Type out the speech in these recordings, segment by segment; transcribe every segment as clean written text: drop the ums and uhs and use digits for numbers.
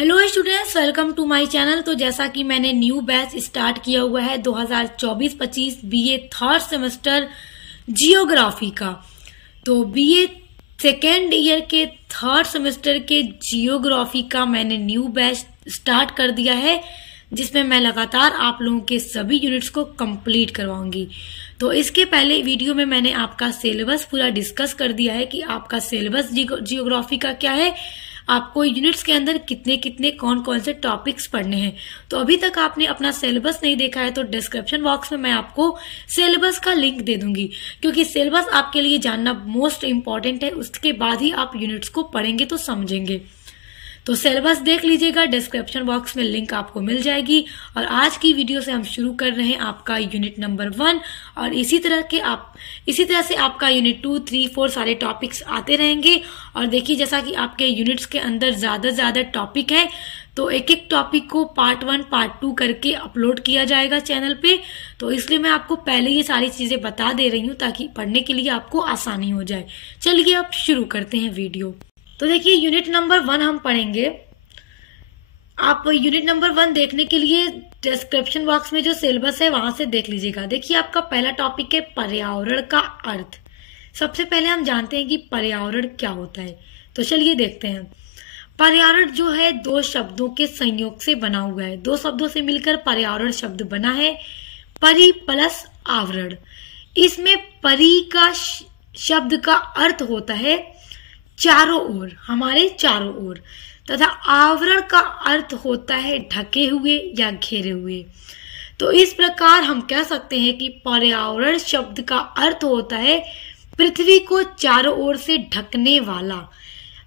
Hello students, welcome to my channel. तो जैसा कि मैंने न्यू बैच स्टार्ट किया हुआ है 2024-25 बीए थर्ड सेमेस्टर जियोग्राफी का। तो बीए सेकेंड ईयर के थर्ड सेमेस्टर के जियोग्राफी का मैंने न्यू बैच स्टार्ट कर दिया है, जिसमें मैं लगातार आप लोगों के सभी यूनिट्स को कंप्लीट करवाऊंगी। तो इसके पहले वीडियो में मैंने आपका सिलेबस पूरा डिस्कस कर दिया है कि आपका सिलेबस जियोग्राफी का क्या है, आपको यूनिट्स के अंदर कितने कितने कौन कौन से टॉपिक्स पढ़ने हैं। तो अभी तक आपने अपना सिलेबस नहीं देखा है तो डिस्क्रिप्शन बॉक्स में मैं आपको सिलेबस का लिंक दे दूंगी, क्योंकि सिलेबस आपके लिए जानना मोस्ट इम्पॉर्टेंट है। उसके बाद ही आप यूनिट्स को पढ़ेंगे तो समझेंगे। तो सिलेबस देख लीजिएगा, डिस्क्रिप्शन बॉक्स में लिंक आपको मिल जाएगी। और आज की वीडियो से हम शुरू कर रहे हैं आपका यूनिट नंबर 1, और इसी तरह से आपका यूनिट 2, 3, 4 सारे टॉपिक्स आते रहेंगे। और देखिए, जैसा कि आपके यूनिट्स के अंदर ज्यादा टॉपिक है तो एक एक टॉपिक को पार्ट 1 पार्ट 2 करके अपलोड किया जाएगा चैनल पे। तो इसलिए मैं आपको पहले ये सारी चीजें बता दे रही हूँ ताकि पढ़ने के लिए आपको आसानी हो जाए। चलिए अब शुरू करते हैं वीडियो। तो देखिए, यूनिट नंबर 1 हम पढ़ेंगे। आप यूनिट नंबर 1 देखने के लिए डिस्क्रिप्शन बॉक्स में जो सिलेबस है वहां से देख लीजिएगा। देखिए, आपका पहला टॉपिक है पर्यावरण का अर्थ। सबसे पहले हम जानते हैं कि पर्यावरण क्या होता है, तो चलिए देखते हैं। पर्यावरण जो है दो शब्दों के संयोग से बना हुआ है। दो शब्दों से मिलकर पर्यावरण शब्द बना है, परि प्लस आवरण। इसमें परि का शब्द का अर्थ होता है चारों ओर, हमारे चारों ओर, तथा आवरण का अर्थ होता है ढके हुए या घेरे हुए। तो इस प्रकार हम कह सकते हैं कि पर्यावरण शब्द का अर्थ होता है पृथ्वी को चारों ओर से ढकने वाला।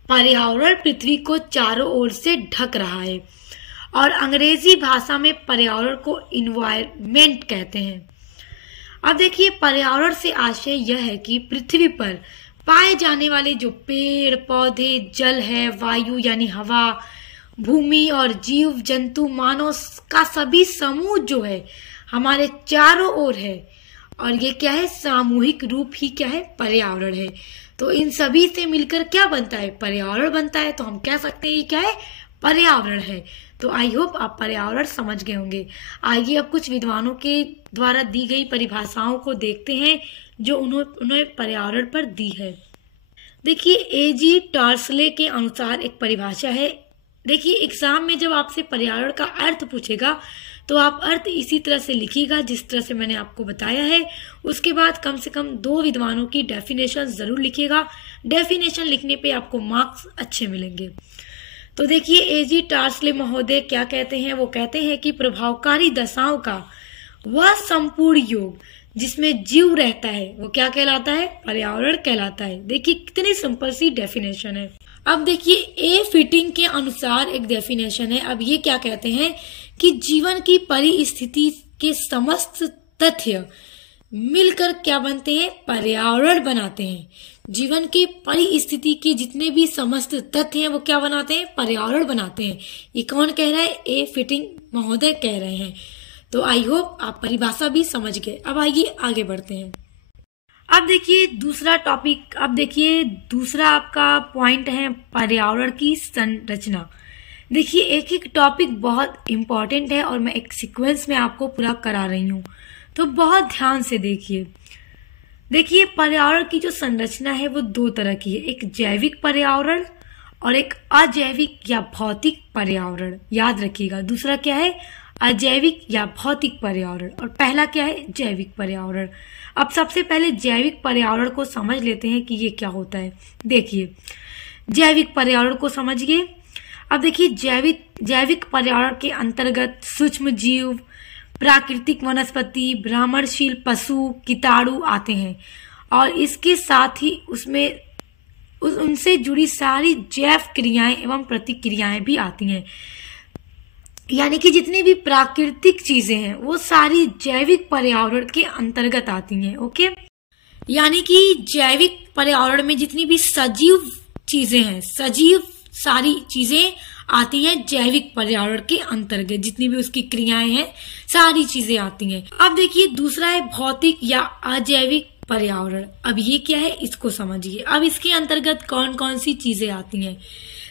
पर्यावरण पृथ्वी को चारों ओर से ढक रहा है। और अंग्रेजी भाषा में पर्यावरण को इन्वायरमेंट कहते हैं। अब देखिए, पर्यावरण से आशय यह है कि पृथ्वी पर पाए जाने वाले जो पेड़ पौधे, जल है, वायु यानी हवा, भूमि और जीव जंतु मानव का सभी समूह जो है हमारे चारों ओर है। और ये क्या है, सामूहिक रूप ही क्या है, पर्यावरण है। तो इन सभी से मिलकर क्या बनता है, पर्यावरण बनता है। तो हम कह सकते हैं ये क्या है, पर्यावरण है। तो आई होप आप पर्यावरण समझ गए होंगे। आइए अब कुछ विद्वानों के द्वारा दी गई परिभाषाओं को देखते हैं जो उन्होंने पर्यावरण पर दी है। देखिए, एजी टॉर्सले के अनुसार एक परिभाषा है। देखिए, एग्जाम में जब आपसे पर्यावरण का अर्थ पूछेगा तो आप अर्थ इसी तरह से लिखिएगा जिस तरह से मैंने आपको बताया है। उसके बाद कम से कम 2 विद्वानों की डेफिनेशन जरूर लिखिएगा। डेफिनेशन लिखने पे आपको मार्क्स अच्छे मिलेंगे। तो देखिए, एजी टॉर्सले महोदय क्या कहते हैं, वो कहते हैं कि प्रभावकारी दशाओं का वह संपूर्ण योग जिसमें जीव रहता है वो क्या कहलाता है, पर्यावरण कहलाता है। देखिए, कितनी सिंपल सी डेफिनेशन है। अब देखिए, ए फिटिंग के अनुसार एक डेफिनेशन है। अब ये क्या कहते हैं कि जीवन की परिस्थिति के समस्त तथ्य मिलकर क्या बनते हैं, पर्यावरण बनाते हैं। जीवन के परिस्थिति के जितने भी समस्त तथ्य हैं वो क्या बनाते हैं, पर्यावरण बनाते हैं। ये कौन कह रहा है, ए फिटिंग महोदय कह रहे हैं। तो आई होप आप परिभाषा भी समझ गए। अब आइए आगे बढ़ते हैं। अब देखिए दूसरा टॉपिक, अब देखिए दूसरा आपका पॉइंट है पर्यावरण की संरचना। देखिए, एक एक टॉपिक बहुत इंपॉर्टेंट है और मैं एक सीक्वेंस में आपको पूरा करा रही हूँ, तो बहुत ध्यान से देखिए। देखिए, पर्यावरण की जो संरचना है वो 2 तरह की है, एक जैविक पर्यावरण और एक अजैविक या भौतिक पर्यावरण। याद रखिएगा, दूसरा क्या है, अजैविक या भौतिक पर्यावरण, और पहला क्या है, जैविक पर्यावरण। अब सबसे पहले जैविक पर्यावरण को समझ लेते हैं कि ये क्या होता है। देखिए, जैविक पर्यावरण को समझिए। अब देखिए, जैविक पर्यावरण के अंतर्गत सूक्ष्म जीव, प्राकृतिक वनस्पति, भ्रमणशील पशु, कीटाणु आते हैं। और इसके साथ ही उसमें उनसे जुड़ी सारी जैव क्रियाएं एवं प्रतिक्रियाएं भी आती हैं। यानी कि जितनी भी प्राकृतिक चीजें हैं वो सारी जैविक पर्यावरण के अंतर्गत आती हैं। ओके, यानी कि जैविक पर्यावरण में जितनी भी सजीव चीजें हैं, सजीव सारी चीजें आती हैं जैविक पर्यावरण के अंतर्गत। जितनी भी उसकी क्रियाएं हैं सारी चीजें आती हैं। अब देखिए, दूसरा है भौतिक या अजैविक पर्यावरण। अब ये क्या है, इसको समझिए। अब इसके अंतर्गत कौन कौन सी चीजें आती हैं।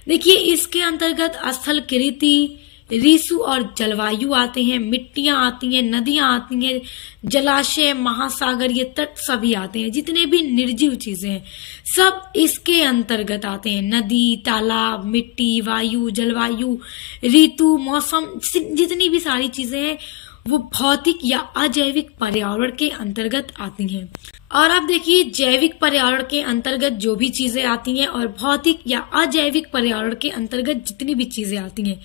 देखिए इसके अंतर्गत स्थलकृति, ऋतु और जलवायु आते हैं, मिट्टियां आती हैं, नदियां आती हैं, जलाशय, महासागर, ये तट सभी आते हैं। जितने भी निर्जीव चीजें हैं सब इसके अंतर्गत आते हैं। नदी, तालाब, मिट्टी, वायु, जलवायु, ऋतु, मौसम, जितनी भी सारी चीजें हैं वो भौतिक या अजैविक पर्यावरण के अंतर्गत आती हैं। और अब देखिए जैविक पर्यावरण के अंतर्गत जो भी चीजें आती हैं और भौतिक या अजैविक पर्यावरण के अंतर्गत जितनी भी चीजें आती हैं,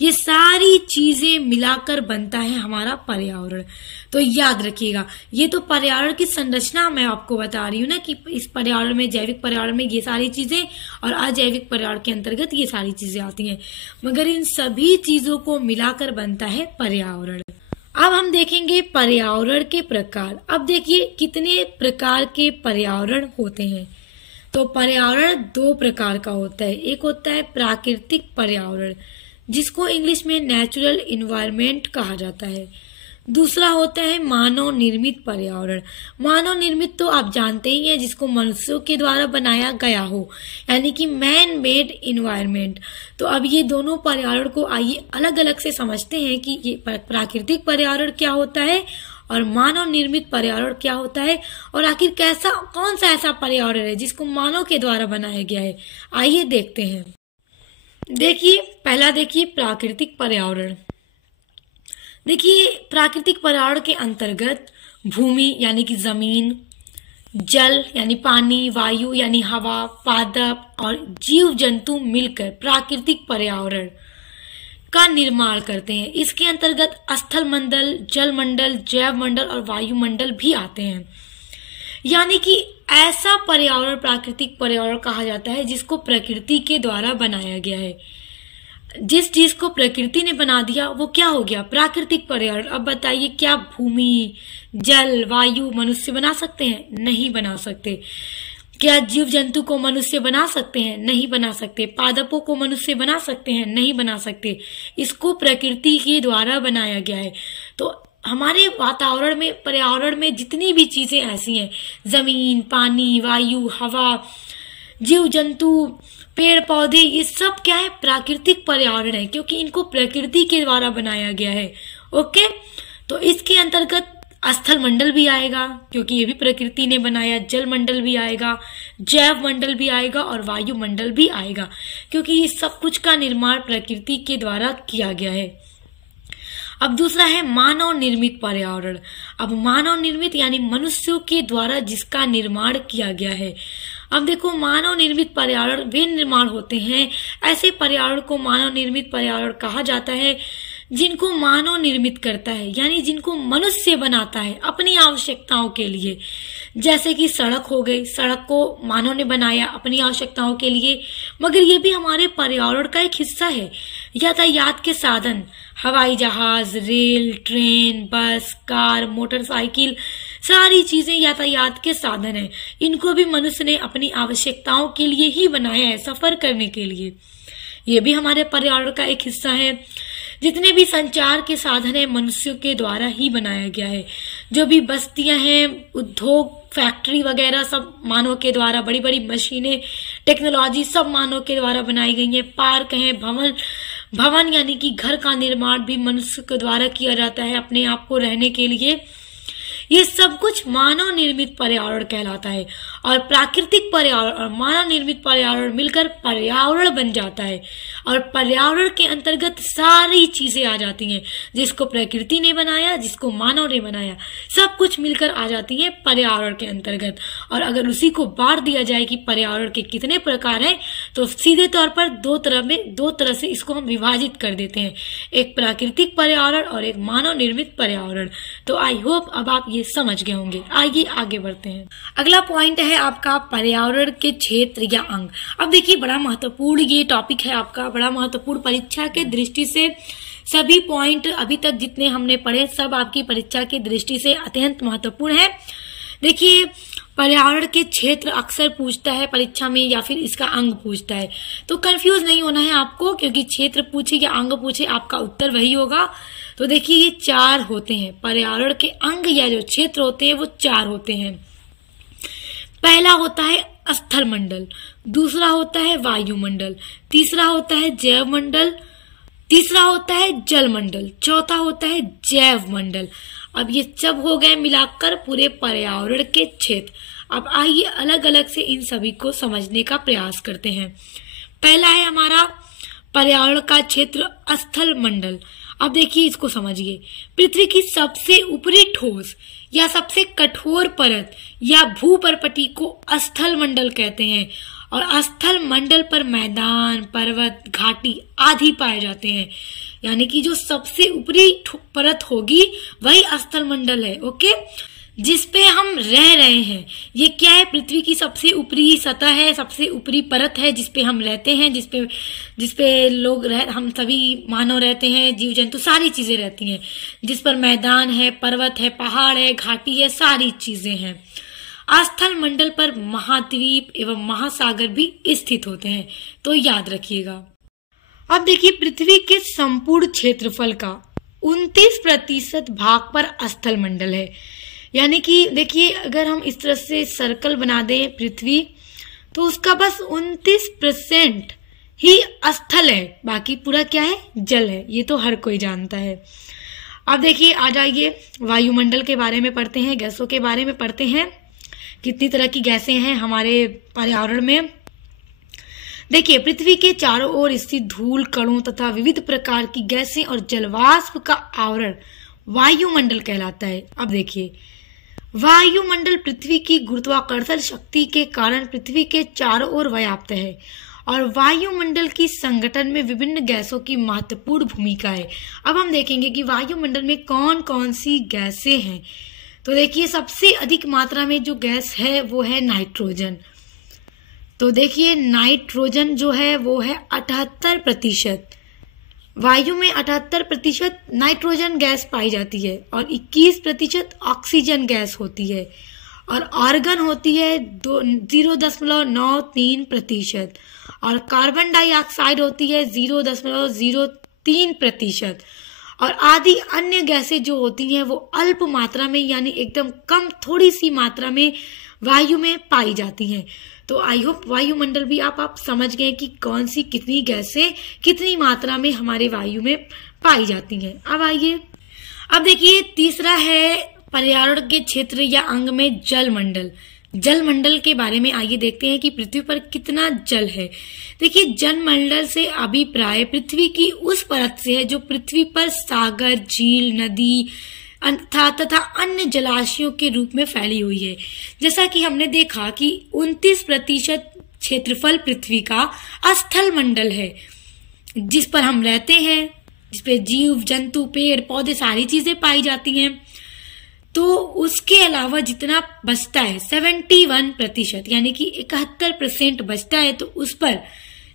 ये सारी चीजें मिलाकर बनता है हमारा पर्यावरण। तो याद रखिएगा, ये तो पर्यावरण की संरचना मैं आपको बता रही हूँ ना कि इस पर्यावरण में, जैविक पर्यावरण में ये सारी चीजें और अजैविक पर्यावरण के अंतर्गत ये सारी चीजें आती हैं, मगर इन सभी चीजों को मिलाकर बनता है पर्यावरण। अब हम देखेंगे पर्यावरण के प्रकार। अब देखिए कितने प्रकार के पर्यावरण होते हैं। तो पर्यावरण दो प्रकार का होता है। एक होता है प्राकृतिक पर्यावरण, जिसको इंग्लिश में नेचुरल इन्वायरमेंट कहा जाता है। दूसरा होता है मानव निर्मित पर्यावरण। मानव निर्मित तो आप जानते ही हैं, जिसको मनुष्यों के द्वारा बनाया गया हो, यानी कि मैन मेड इन्वायरमेंट। तो अब ये दोनों पर्यावरण को आइए अलग अलग से समझते हैं कि ये प्राकृतिक पर्यावरण क्या होता है और मानव निर्मित पर्यावरण क्या होता है, और आखिर कौन सा ऐसा पर्यावरण है जिसको मानव के द्वारा बनाया गया है। आइए देखते हैं। पहला देखिए प्राकृतिक पर्यावरण। देखिए प्राकृतिक पर्यावरण के अंतर्गत भूमि यानी कि जमीन, जल यानी पानी, वायु यानी हवा, पादप और जीव जंतु मिलकर प्राकृतिक पर्यावरण का निर्माण करते हैं। इसके अंतर्गत स्थल मंडल, जल मंडल, जैव मंडल और वायुमंडल भी आते हैं। यानी कि ऐसा पर्यावरण प्राकृतिक पर्यावरण कहा जाता है जिसको प्रकृति के द्वारा बनाया गया है। जिस चीज को प्रकृति ने बना दिया वो क्या हो गया? प्राकृतिक पर्यावरण। अब बताइए, क्या भूमि, जल, वायु मनुष्य बना सकते हैं? नहीं बना सकते। क्या जीव जंतु को मनुष्य बना सकते हैं? नहीं बना सकते। पादपों को मनुष्य बना सकते हैं? नहीं बना सकते। इसको प्रकृति के द्वारा बनाया गया है। तो हमारे वातावरण में, पर्यावरण में जितनी भी चीजें ऐसी हैं, जमीन, पानी, वायु, हवा, जीव जंतु, पेड़ पौधे, ये सब क्या है? प्राकृतिक पर्यावरण है, क्योंकि इनको प्रकृति के द्वारा बनाया गया है। ओके, तो इसके अंतर्गत स्थल मंडल भी आएगा, क्योंकि ये भी प्रकृति ने बनाया। जल मंडल भी आएगा, जैव मंडल भी आएगा और वायु मंडल भी आएगा, क्योंकि इस सब कुछ का निर्माण प्रकृति के द्वारा किया गया है। अब दूसरा है मानव निर्मित पर्यावरण। अब मानव निर्मित यानी मनुष्यों के द्वारा जिसका निर्माण किया गया है। अब देखो, मानव निर्मित पर्यावरण वे निर्माण होते हैं, ऐसे पर्यावरण को मानव निर्मित पर्यावरण कहा जाता है जिनको मानव निर्मित करता है, यानी जिनको मनुष्य बनाता है अपनी आवश्यकताओं के लिए। जैसे कि सड़क हो गई, सड़क को मानव ने बनाया अपनी आवश्यकताओं के लिए, मगर ये भी हमारे पर्यावरण का एक हिस्सा है। यातायात के साधन, हवाई जहाज, रेल, ट्रेन, बस, कार, मोटरसाइकिल, सारी चीजें यातायात के साधन हैं। इनको भी मनुष्य ने अपनी आवश्यकताओं के लिए ही बनाया है, सफर करने के लिए। ये भी हमारे पर्यावरण का एक हिस्सा है। जितने भी संचार के साधन है मनुष्यों के द्वारा ही बनाया गया है। जो भी बस्तियां हैं, उद्योग, फैक्ट्री वगैरह, सब मानव के द्वारा, बड़ी बड़ी मशीनें, टेक्नोलॉजी सब मानव के द्वारा बनाई गई है। पार्क हैं, भवन यानी कि घर का निर्माण भी मनुष्य के द्वारा किया जाता है अपने आप को रहने के लिए। ये सब कुछ मानव निर्मित पर्यावरण कहलाता है। और प्राकृतिक पर्यावरण और मानव निर्मित पर्यावरण मिलकर पर्यावरण बन जाता है। और पर्यावरण के अंतर्गत सारी चीजें आ जाती हैं, जिसको प्रकृति ने बनाया, जिसको मानव ने बनाया, सब कुछ मिलकर आ जाती है पर्यावरण के अंतर्गत। और अगर उसी को बांट दिया जाए कि पर्यावरण के कितने प्रकार हैं, तो सीधे तौर पर दो तरह से इसको हम विभाजित कर देते हैं, एक प्राकृतिक पर्यावरण और एक मानव निर्मित पर्यावरण। तो आई होप अब आप ये समझ गए होंगे। आइए आगे बढ़ते हैं। अगला पॉइंट है आपका पर्यावरण के क्षेत्र या अंग। अब देखिए, बड़ा महत्वपूर्ण ये टॉपिक है आपका, बड़ा महत्वपूर्ण परीक्षा के दृष्टि से। सभी पॉइंट अभी तक जितने हमने पढ़े सब आपकी परीक्षा की दृष्टि से अत्यंत महत्वपूर्ण है। देखिए, पर्यावरण के क्षेत्र अक्सर पूछता है परीक्षा में, या फिर इसका अंग पूछता है। तो कंफ्यूज नहीं होना है आपको, क्योंकि क्षेत्र पूछे या अंग पूछे आपका उत्तर वही होगा। तो देखिए, ये 4 होते हैं पर्यावरण के अंग या जो क्षेत्र होते हैं, वो 4 होते हैं। पहला होता है स्थल मंडल, दूसरा होता है वायुमंडल, तीसरा होता है जैव मंडल, तीसरा होता है जल मंडल, चौथा होता है जैव मंडल। अब ये सब हो गए मिलाकर पूरे पर्यावरण के क्षेत्र। अब आइए अलग अलग से इन सभी को समझने का प्रयास करते हैं। पहला है हमारा पर्यावरण का क्षेत्र स्थल मंडल। अब देखिए इसको समझिए। पृथ्वी की सबसे ऊपरी ठोस या सबसे कठोर परत या भूपर्पटी को स्थल मंडल कहते हैं और स्थल मंडल पर मैदान, पर्वत, घाटी आदि पाए जाते हैं। यानी कि जो सबसे ऊपरी परत होगी वही स्थल मंडल है। ओके, जिसपे हम रह रहे हैं। ये क्या है? पृथ्वी की सबसे ऊपरी सतह है, सबसे ऊपरी परत है जिसपे हम रहते हैं, जिसपे लोग हम सभी मानव रहते हैं, जीव जंतु सारी चीजें रहती हैं, जिस पर मैदान है, पर्वत है, पहाड़ है, घाटी है, सारी चीजें हैं। स्थल मंडल पर महाद्वीप एवं महासागर भी स्थित होते हैं, तो याद रखिएगा। अब देखिए पृथ्वी के संपूर्ण क्षेत्रफल का 29% भाग पर स्थल मंडल है। यानी कि देखिए अगर हम इस तरह से सर्कल बना दें पृथ्वी, तो उसका बस 29% ही स्थल है, बाकी पूरा क्या है? जल है। ये तो हर कोई जानता है। अब देखिए आ जाइए वायुमंडल के बारे में पढ़ते हैं, गैसों के बारे में पढ़ते हैं। कितनी तरह की गैसें हैं हमारे पर्यावरण में। देखिए पृथ्वी के चारों ओर स्थित धूल कणों तथा विविध प्रकार की गैसें और जलवाष्प का आवरण वायुमंडल कहलाता है। अब देखिए वायुमंडल पृथ्वी की गुरुत्वाकर्षण शक्ति के कारण पृथ्वी के चारों ओर व्याप्त है और वायुमंडल की संगठन में विभिन्न गैसों की महत्वपूर्ण भूमिका है। अब हम देखेंगे कि वायुमंडल में कौन कौन सी गैसें हैं। तो देखिए सबसे अधिक मात्रा में जो गैस है वो है नाइट्रोजन। तो देखिए नाइट्रोजन जो है वो है 78%। वायु में 78% नाइट्रोजन गैस पाई जाती है और 21% ऑक्सीजन गैस होती है और आर्गन होती है 0.93% और कार्बन डाइऑक्साइड होती है 0.03% और आदि अन्य गैसें जो होती हैं वो अल्प मात्रा में यानी एकदम कम थोड़ी सी मात्रा में वायु में पाई जाती हैं। तो आई होप वायुमंडल भी आप समझ गए कि कौन सी कितनी गैसें कितनी मात्रा में हमारे वायु में पाई जाती हैं। अब आइए अब देखिए तीसरा है पर्यावरण के क्षेत्र या अंग में जल मंडल। जल मंडल के बारे में आइए देखते हैं कि पृथ्वी पर कितना जल है। देखिए जल मंडल से अभिप्राय पृथ्वी की उस परत से है जो पृथ्वी पर सागर, झील, नदी तथा अन्य जलाशयों के रूप में फैली हुई है। जैसा कि हमने देखा कि 29% क्षेत्रफल पृथ्वी का स्थल मंडल है, जिस पर हम रहते हैं, जिस पे जीव जंतु, पेड़ पौधे सारी चीजें पाई जाती हैं। तो उसके अलावा जितना बचता है 71% यानी कि 71% बचता है, तो उस पर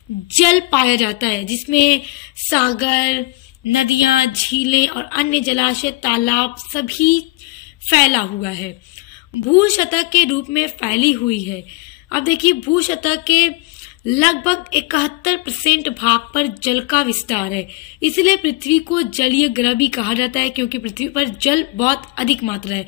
जल पाया जाता है, जिसमें सागर, नदियां, झीलें और अन्य जलाशय, तालाब सभी फैला हुआ है, भूसतह के रूप में फैली हुई है। अब देखिए भूसतह के लगभग 71% भाग पर जल का विस्तार है, इसलिए पृथ्वी को जलीय ग्रह भी कहा जाता है, क्योंकि पृथ्वी पर जल बहुत अधिक मात्रा है।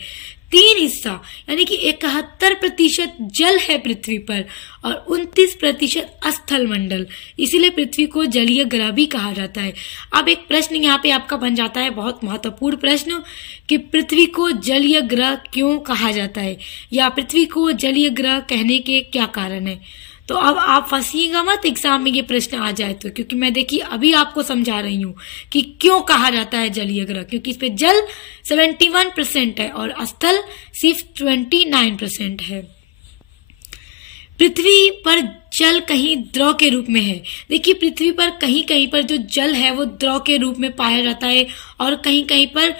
3 हिस्सा यानी कि 71% जल है पृथ्वी पर और 29% स्थल मंडल, इसीलिए पृथ्वी को जलीय ग्रह भी कहा जाता है। अब एक प्रश्न यहाँ पे आपका बन जाता है, बहुत महत्वपूर्ण प्रश्न, कि पृथ्वी को जलीय ग्रह क्यों कहा जाता है या पृथ्वी को जलीय ग्रह कहने के क्या कारण है। तो अब आप फंसिएगा मत एग्जाम में ये प्रश्न आ जाए तो, क्योंकि मैं देखिए अभी आपको समझा रही हूँ कि क्यों कहा जाता है जलीय ग्रह, क्योंकि इस पे जल 71% है और स्थल सिर्फ 29% है। पृथ्वी पर जल कहीं द्रव के रूप में है। देखिए पृथ्वी पर कहीं कहीं पर जो जल है वो द्रव के रूप में पाया जाता है और कहीं कहीं पर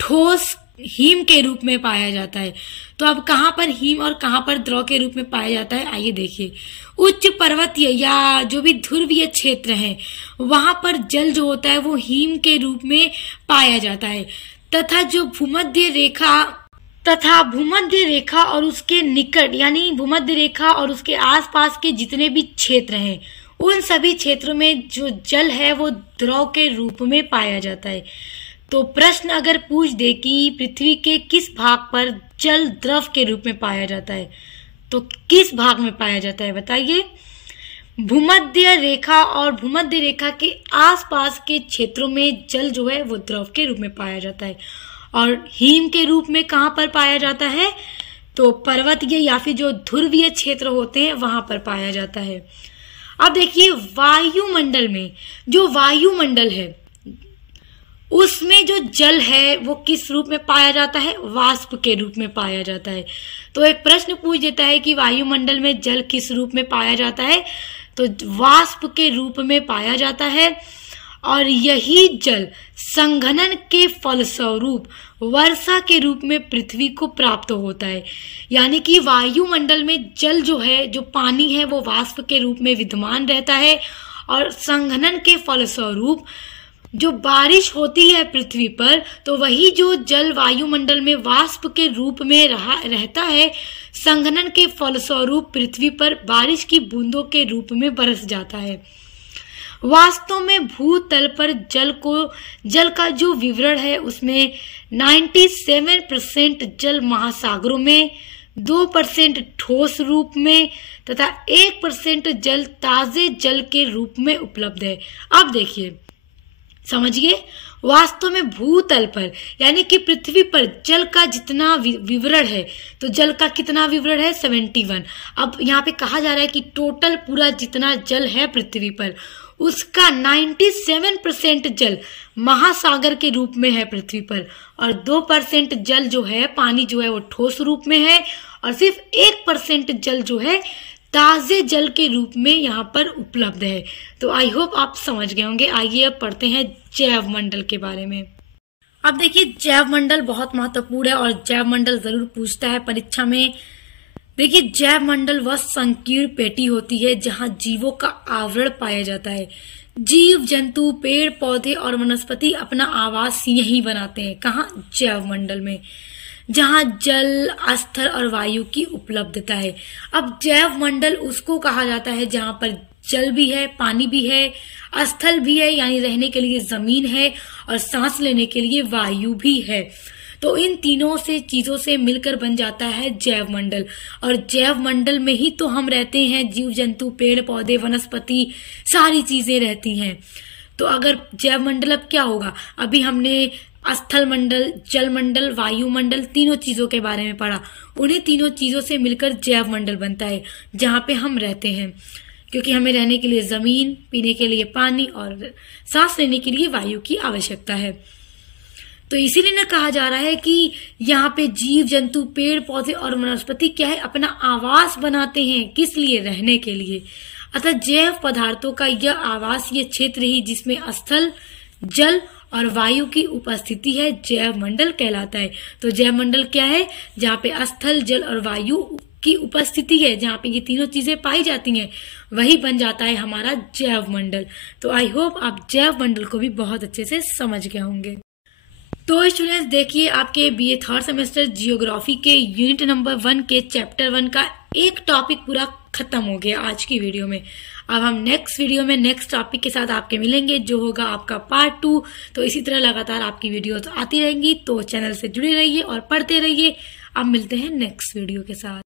ठोस हिम के रूप में पाया जाता है। तो अब कहाँ पर हिम और कहाँ पर द्रव के रूप में पाया जाता है, आइए देखिए। उच्च पर्वतीय या जो भी ध्रुवीय क्षेत्र है वहां पर जल जो होता है वो हिम के रूप में पाया जाता है, तथा जो भूमध्य रेखा और उसके निकट यानी भूमध्य रेखा और उसके आसपास के जितने भी क्षेत्र हैं उन सभी क्षेत्रों में जो जल है वो द्रव के रूप में पाया जाता है। तो प्रश्न अगर पूछ दे कि पृथ्वी के किस भाग पर जल द्रव के रूप में पाया जाता है, तो किस भाग में पाया जाता है बताइए। भूमध्य रेखा और भूमध्य रेखा के आसपास के क्षेत्रों में जल जो है वो द्रव के रूप में पाया जाता है। और हिम के रूप में कहाँ पर पाया जाता है, तो पर्वतीय या फिर जो ध्रुवीय क्षेत्र होते हैं वहां पर पाया जाता है। अब देखिए वायुमंडल में, जो वायुमंडल है उसमें जो जल है वो किस रूप में पाया जाता है, वाष्प के रूप में पाया जाता है। तो एक प्रश्न पूछ देता है कि वायुमंडल में जल किस रूप में पाया जाता है, तो वाष्प के रूप में पाया जाता है। और यही जल संघनन के फलस्वरूप वर्षा के रूप में पृथ्वी को प्राप्त होता है। यानी कि वायुमंडल में जल जो है, जो पानी है, वो वाष्प के रूप में विद्यमान रहता है और संघनन के फलस्वरूप जो बारिश होती है पृथ्वी पर, तो वही जो जल वायुमंडल में वाष्प के रूप में रहता है, संघनन के फलस्वरूप पृथ्वी पर बारिश की बूंदों के रूप में बरस जाता है। वास्तव में भूतल पर जल का जो विवरण है उसमें 97% जल महासागरों में, 2% ठोस रूप में तथा 1% जल ताजे जल के रूप में उपलब्ध है। अब देखिए, समझिए, वास्तव में भूतल पर यानी कि पृथ्वी पर जल का जितना विवरण है, तो जल का कितना विवरण है, 71। अब यहाँ पे कहा जा रहा है कि टोटल पूरा जितना जल है पृथ्वी पर, उसका 97% जल महासागर के रूप में है पृथ्वी पर, और 2% जल जो है, पानी जो है, वो ठोस रूप में है, और सिर्फ 1% जल जो है ताजे जल के रूप में यहाँ पर उपलब्ध है। तो आई होप आप समझ गए होंगे। आइए अब पढ़ते हैं जैव मंडल के बारे में। अब देखिए, जैव मंडल बहुत महत्वपूर्ण है और जैव मंडल जरूर पूछता है परीक्षा में। देखिए, जैव मंडल वह संकीर्ण पेटी होती है जहाँ जीवों का आवरण पाया जाता है। जीव जंतु, पेड़ पौधे और वनस्पति अपना आवास यहीं बनाते हैं। कहाँ, जैव मंडल में, जहाँ जल, स्थल और वायु की उपलब्धता है। अब जैव मंडल उसको कहा जाता है जहाँ पर जल भी है, पानी भी है, स्थल भी है यानी रहने के लिए जमीन है, और सांस लेने के लिए वायु भी है। तो इन तीनों से चीजों से मिलकर बन जाता है जैव मंडल, और जैव मंडल में ही तो हम रहते हैं। जीव जंतु, पेड़ पौधे, वनस्पति, सारी चीजें रहती हैं। तो अगर जैव मंडल, अब क्या होगा, अभी हमने स्थल मंडल, जल मंडल, वायुमंडल, तीनों चीजों के बारे में पढ़ा। उन्हीं तीनों चीजों से मिलकर जैव मंडल बनता है जहाँ पे हम रहते हैं, क्योंकि हमें रहने के लिए जमीन, पीने के लिए पानी और सांस लेने के लिए वायु की आवश्यकता है। तो इसीलिए ना कहा जा रहा है कि यहाँ पे जीव जंतु, पेड़ पौधे और वनस्पति क्या है, अपना आवास बनाते हैं। किस लिए, रहने के लिए। अतः जैव पदार्थों का यह आवासीय क्षेत्र ही जिसमें स्थल, जल और वायु की उपस्थिति है, जैव मंडल कहलाता है। तो जैव मंडल क्या है, जहाँ पे स्थल, जल और वायु की उपस्थिति है, जहाँ पे ये तीनों चीजें पाई जाती हैं, वही बन जाता है हमारा जैव मंडल। तो आई होप आप जैव मंडल को भी बहुत अच्छे से समझ गए होंगे। तो स्टूडेंट्स, देखिए, आपके बीए थर्ड सेमेस्टर जियोग्राफी के यूनिट नंबर 1 के चैप्टर 1 का एक टॉपिक पूरा खत्म हो गया आज की वीडियो में। अब हम नेक्स्ट वीडियो में नेक्स्ट टॉपिक के साथ आपके मिलेंगे, जो होगा आपका पार्ट 2। तो इसी तरह लगातार आपकी वीडियोस आती रहेंगी, तो चैनल से जुड़े रहिए और पढ़ते रहिए। अब मिलते हैं नेक्स्ट वीडियो के साथ।